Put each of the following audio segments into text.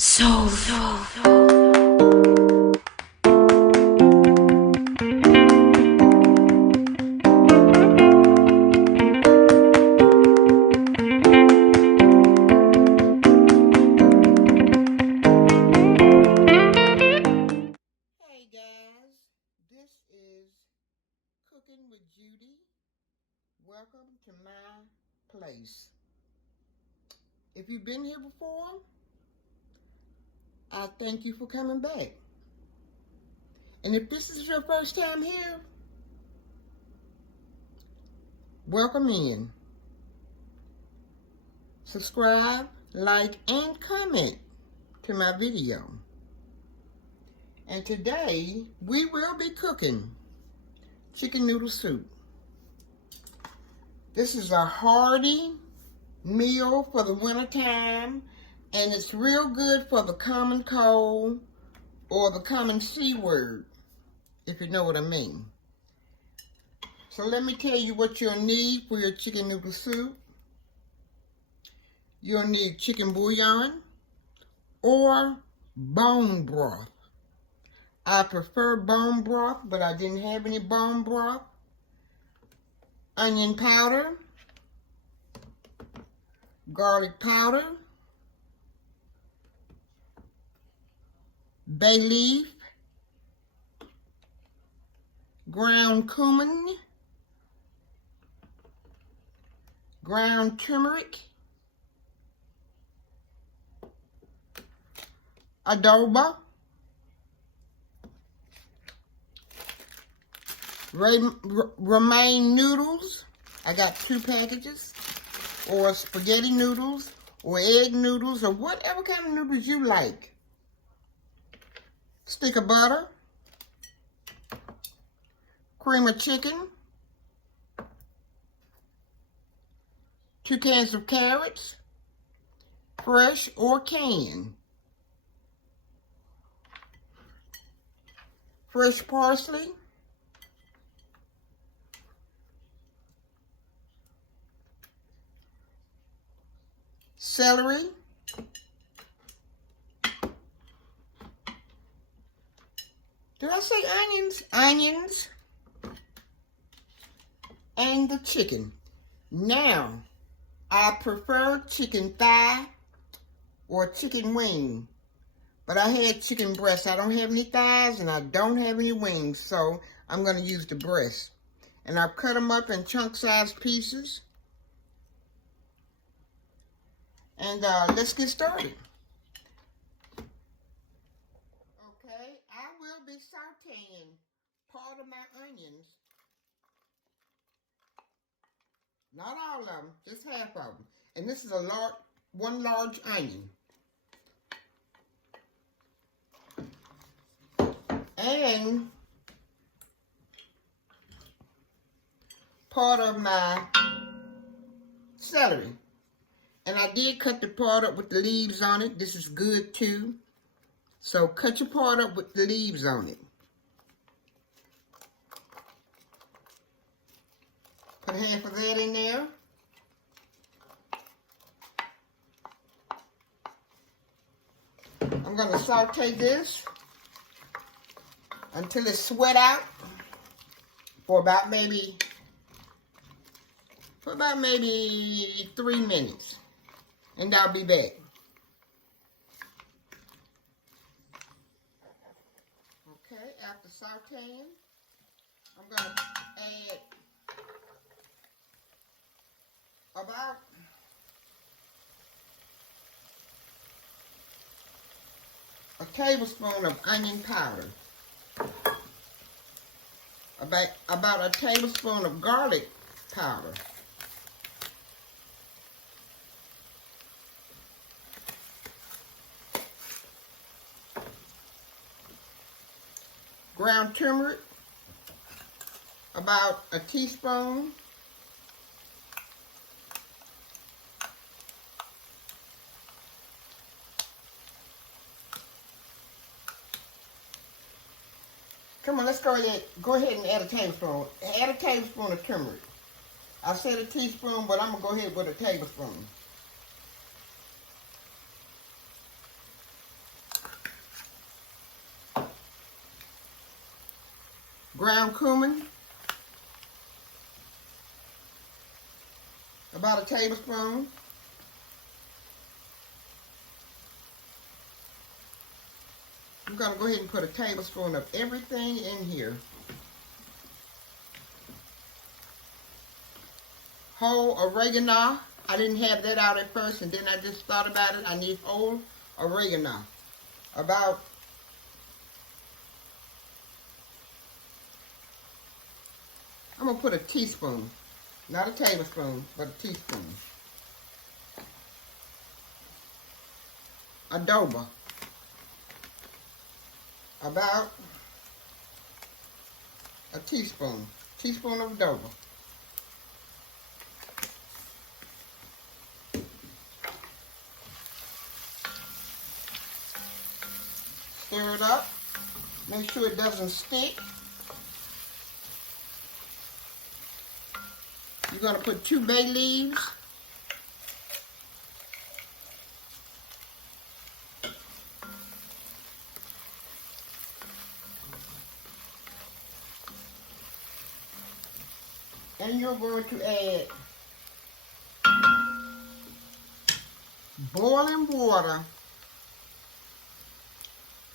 Hey guys, this is Cooking with Judy. Welcome to my place. If you've been here before, I thank you for coming back. And if this is your first time here, welcome in. Subscribe, like, and comment to my video. And today, we will be cooking chicken noodle soup. This is a hearty meal for the winter time, and it's real good for the common cold or the common C word, if you know what I mean. So let me tell you what you'll need for your chicken noodle soup. You'll need chicken bouillon or bone broth. I prefer bone broth, but I didn't have any bone broth. Onion powder, garlic powder, bay leaf, ground cumin, ground turmeric, adobo, romaine noodles. I got 2 packages, or spaghetti noodles, or egg noodles, or whatever kind of noodles you like. Stick of butter, cream of chicken, 2 cans of carrots, fresh or canned, fresh parsley, celery, did I say onions? Onions, and the chicken. Now, I prefer chicken thigh or chicken wing, but I had chicken breast. I don't have any thighs and I don't have any wings, so I'm going to use the breast. And I've cut them up in chunk-sized pieces. And let's get started. Okay, I will be sauteing part of my onions. Not all of them, just half of them. And this is one large onion. And part of my celery. And I did cut the part up with the leaves on it. This is good too. So cut your part up with the leaves on it. Put half of that in there. I'm going to saute this until it's sweat out for about maybe 3 minutes. And I'll be back. Okay, after sauteing, I'm going to add about a tablespoon of onion powder, about a tablespoon of garlic powder, ground turmeric, about a teaspoon, come on, let's go ahead and add a tablespoon. Add a tablespoon of turmeric. I said a teaspoon, but I'm going to go ahead with a tablespoon. ground cumin, about a tablespoon. I'm going to go ahead and put a tablespoon of everything in here. Whole oregano. I didn't have that out at first, and then I just thought about it. I need whole oregano. About I'm going to put a teaspoon. Not a tablespoon, but a teaspoon. Adobo. About a teaspoon. Teaspoon of adobo. Stir it up. Make sure it doesn't stick. You're going to put 2 bay leaves. And you're going to add boiling water,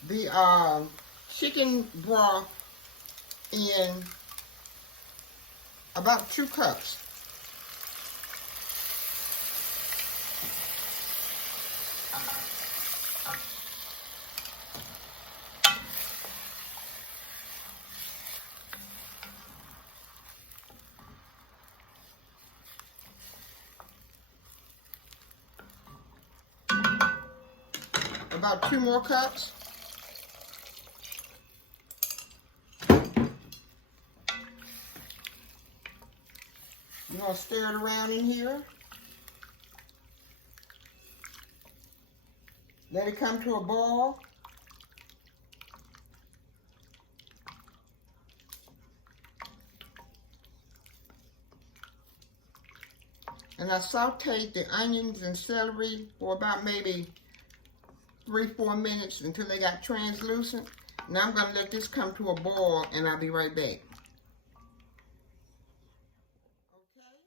the chicken broth in about 2 cups. About 2 more cups. You're going to stir it around in here. Let it come to a boil. And I sauteed the onions and celery for about maybe 3-4 minutes until they got translucent. Now I'm going to let this come to a boil, and I'll be right back. Okay,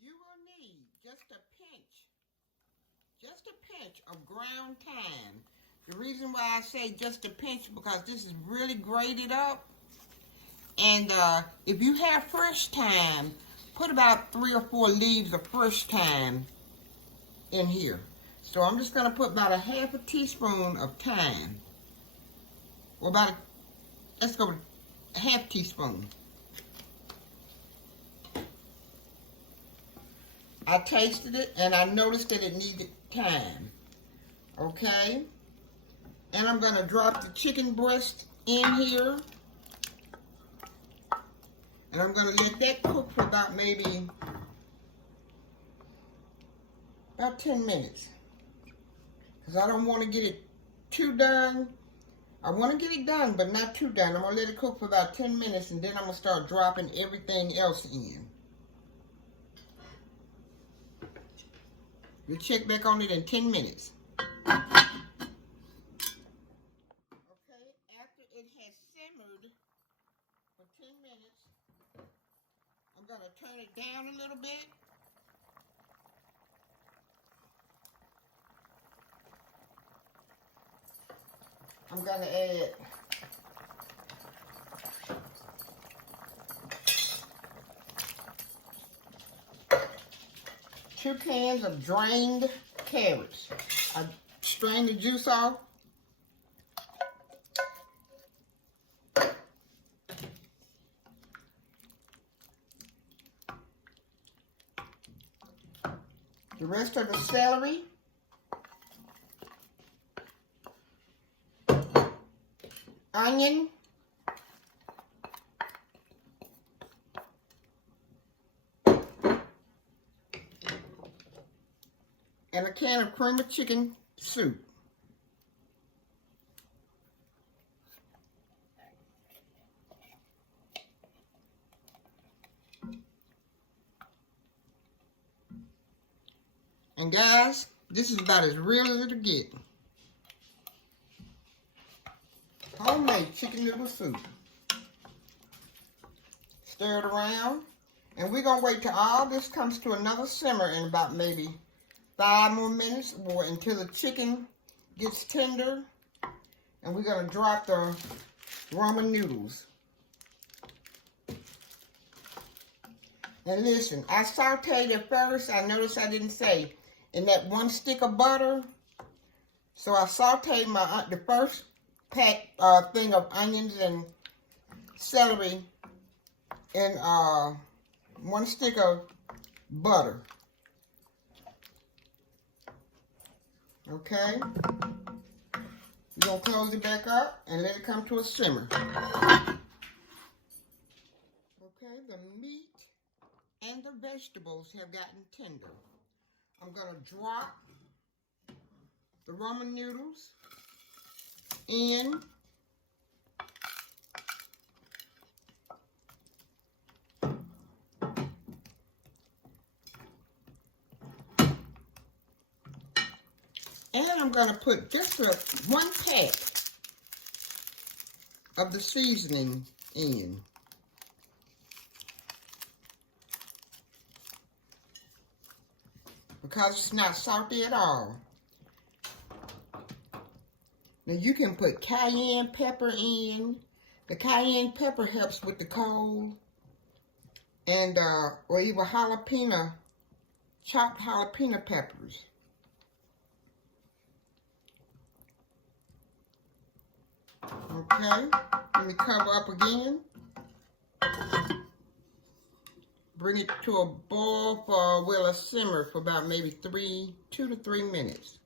you will need just a pinch of ground thyme. The reason why I say just a pinch, because this is really grated up. And if you have fresh thyme, put about 3 or 4 leaves of fresh thyme in here. So I'm just going to put about a half a teaspoon of thyme. Or about let's go with a half teaspoon. I tasted it and I noticed that it needed thyme. Okay? And I'm going to drop the chicken breast in here. And I'm going to let that cook for about maybe about 10 minutes. Because I don't want to get it too done. I want to get it done, but not too done. I'm going to let it cook for about 10 minutes, and then I'm going to start dropping everything else in. We'll check back on it in 10 minutes. Okay, after it has simmered for 10 minutes, I'm going to turn it down a little bit. I'm going to add two cans of drained carrots. I strained the juice off. The rest of the celery. Onion. And a can of cream of chicken soup. And guys, this is about as real as it'll get. Homemade chicken noodle soup. Stir it around. And we're going to wait till all this comes to another simmer in about maybe 5 more minutes or until the chicken gets tender. And we're going to drop the ramen noodles. And listen, I sauteed it first. I noticed I didn't say in that 1 stick of butter. So I sauteed the first thing of onions and celery in 1 stick of butter. Okay? We're going to close it back up and let it come to a simmer. Okay, the meat and the vegetables have gotten tender. I'm going to drop the ramen noodles in. And I'm going to put just 1 pack of the seasoning in. Because it's not salty at all. Now you can put cayenne pepper in. The cayenne pepper helps with the cold. And, or even jalapeno, chopped jalapeno peppers. Okay, let me cover up again. Bring it to a boil for, well, a simmer for about maybe 2 to 3 minutes.